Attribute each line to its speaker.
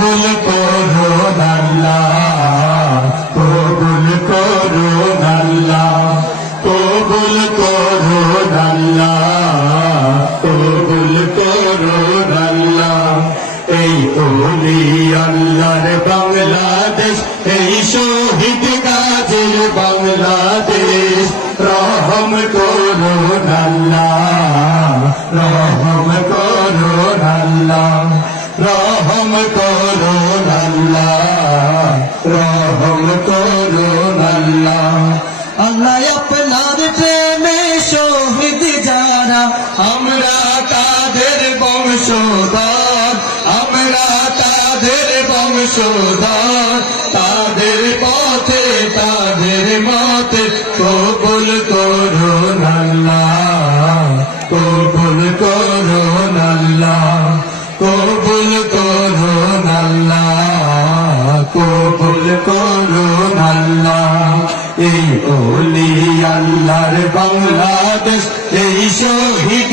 Speaker 1: কবুল করো আল্লাহ কবুল করো আল্লাহ কবুল করো আল্লাহ কবুল করো আল্লাহ এই ওলি আল্লাহর বাংলাদেশ, এই শহীদ কাজের বাংলাদেশ, রহম করো না তাদের বংশধর, আমরা তাদের বংশধর। তাদের পথে, তাদের মতে কবুল করুন আল্লাহ কবুল করুন আল্লাহ কবুল করুন আল্লাহ কবুল করুন আল্লাহ এই ওলি আল্লাহর বাংলাদেশ, এই শহীদ